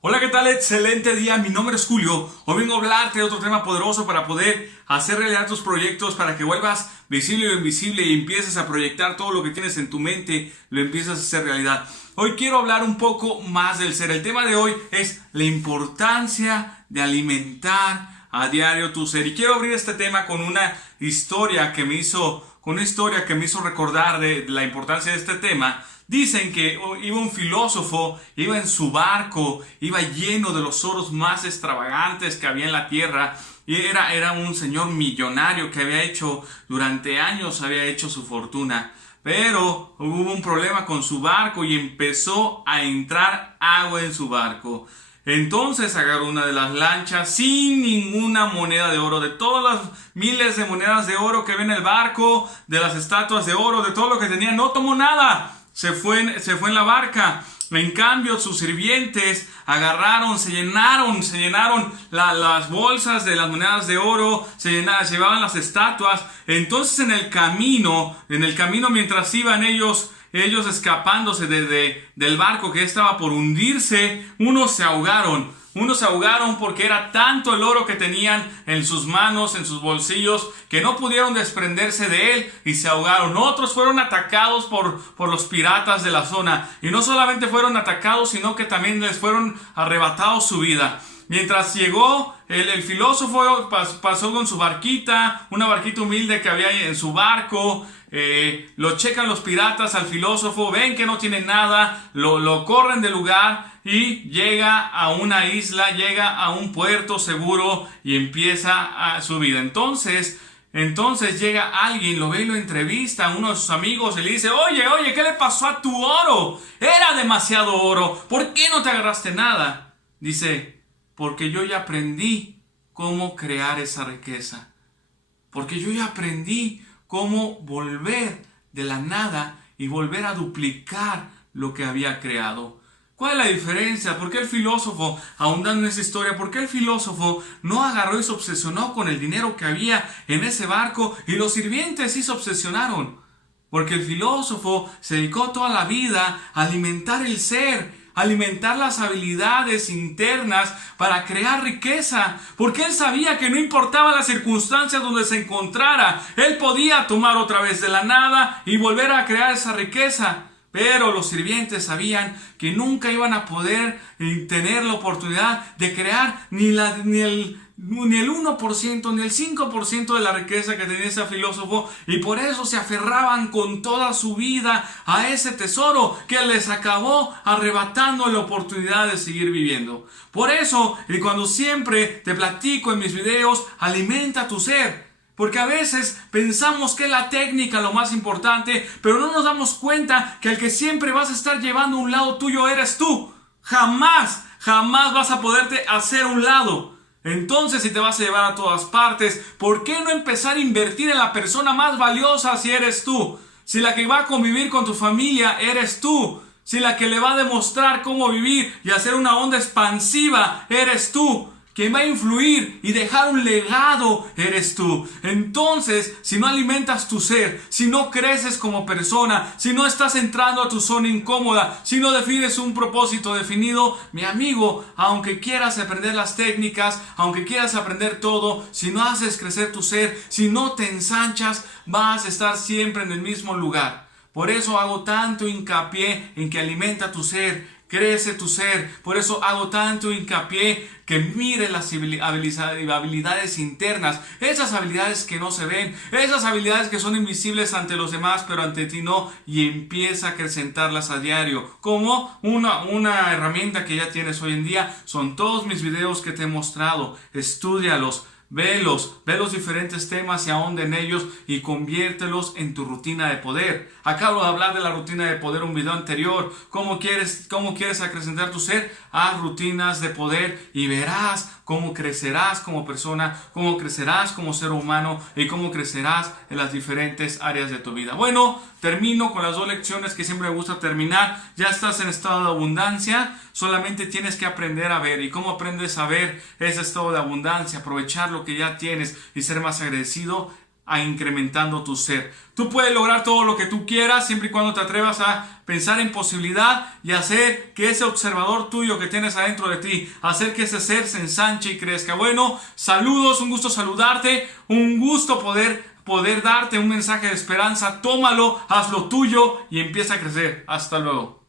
Hola, ¿qué tal? Excelente día, mi nombre es Julio. Hoy vengo a hablarte de otro tema poderoso para poder hacer realidad tus proyectos, para que vuelvas visible o invisible y empieces a proyectar todo lo que tienes en tu mente, lo empiezas a hacer realidad. Hoy quiero hablar un poco más del ser. El tema de hoy es la importancia de alimentar a diario tu ser. Y quiero abrir este tema con una historia que me hizo recordar de la importancia de este tema. Dicen que iba un filósofo, iba en su barco, iba lleno de los oros más extravagantes que había en la tierra. Y era un señor millonario que durante años había hecho su fortuna. Pero hubo un problema con su barco y empezó a entrar agua en su barco. Entonces agarró una de las lanchas sin ninguna moneda de oro. De todas las miles de monedas de oro que había en el barco, de las estatuas de oro, de todo lo que tenía, no tomó nada. Se fue en la barca. En cambio, sus sirvientes se llenaron las bolsas de las monedas de oro, llevaban las estatuas. Entonces en el camino mientras iban ellos escapándose del barco que estaba por hundirse, unos se ahogaron porque era tanto el oro que tenían en sus manos, en sus bolsillos, que no pudieron desprenderse de él y se ahogaron. Otros fueron atacados por los piratas de la zona. Y no solamente fueron atacados, sino que también les fueron arrebatados su vida. Mientras llegó, el filósofo pasó con su barquita, una barquita humilde que había en su barco. Lo checan los piratas al filósofo, ven que no tiene nada, lo corren del lugar y llega a una isla, llega a un puerto seguro y empieza su vida. Entonces llega alguien, lo ve y lo entrevista a uno de sus amigos y le dice: oye, ¿qué le pasó a tu oro? Era demasiado oro, ¿por qué no te agarraste nada? Dice: porque yo ya aprendí cómo crear esa riqueza. Porque yo ya aprendí cómo volver de la nada y volver a duplicar lo que había creado. ¿Cuál es la diferencia? ¿Por qué el filósofo, ahondando en esa historia, por qué el filósofo no agarró y se obsesionó con el dinero que había en ese barco y los sirvientes sí se obsesionaron? Porque el filósofo se dedicó toda la vida a alimentar el ser, alimentar las habilidades internas para crear riqueza, porque él sabía que no importaba las circunstancias donde se encontrara, él podía tomar otra vez de la nada y volver a crear esa riqueza. Pero los sirvientes sabían que nunca iban a poder tener la oportunidad de crear ni el 1%, ni el 5% de la riqueza que tenía ese filósofo, y por eso se aferraban con toda su vida a ese tesoro que les acabó arrebatando la oportunidad de seguir viviendo. Por eso, y cuando siempre te platico en mis videos, alimenta tu ser. Porque a veces pensamos que es la técnica lo más importante, pero no nos damos cuenta que el que siempre vas a estar llevando a un lado tuyo eres tú. Jamás vas a poderte hacer a un lado. Entonces, si te vas a llevar a todas partes, ¿por qué no empezar a invertir en la persona más valiosa si eres tú? Si la que va a convivir con tu familia eres tú. Si la que le va a demostrar cómo vivir y hacer una onda expansiva eres tú. Quien va a influir y dejar un legado eres tú. Entonces, si no alimentas tu ser, si no creces como persona, si no estás entrando a tu zona incómoda, si no defines un propósito definido, mi amigo, aunque quieras aprender las técnicas, aunque quieras aprender todo, si no haces crecer tu ser, si no te ensanchas, vas a estar siempre en el mismo lugar. Por eso hago tanto hincapié en que alimenta tu ser, crece tu ser. Por eso hago tanto hincapié que mire las habilidades internas, esas habilidades que no se ven, esas habilidades que son invisibles ante los demás, pero ante ti no, y empieza a acrecentarlas a diario. Como una herramienta que ya tienes hoy en día, son todos mis videos que te he mostrado. Estúdialos. Ve los diferentes temas y ahonda en ellos y conviértelos en tu rutina de poder. Acabo de hablar de la rutina de poder en un video anterior. ¿Cómo quieres acrecentar tu ser? Haz rutinas de poder y verás cómo crecerás como persona, cómo crecerás como ser humano y cómo crecerás en las diferentes áreas de tu vida. Bueno, termino con las dos lecciones que siempre me gusta terminar. Ya estás en estado de abundancia, solamente tienes que aprender a ver. ¿Y cómo aprendes a ver ese estado de abundancia? Aprovechar lo que ya tienes y ser más agradecido. a incrementando tu ser. Tú puedes lograr todo lo que tú quieras siempre y cuando te atrevas a pensar en posibilidad y hacer que ese observador tuyo que tienes adentro de ti, hacer que ese ser se ensanche y crezca. Bueno, saludos, un gusto saludarte, un gusto poder darte un mensaje de esperanza. Tómalo, hazlo tuyo y empieza a crecer. Hasta luego.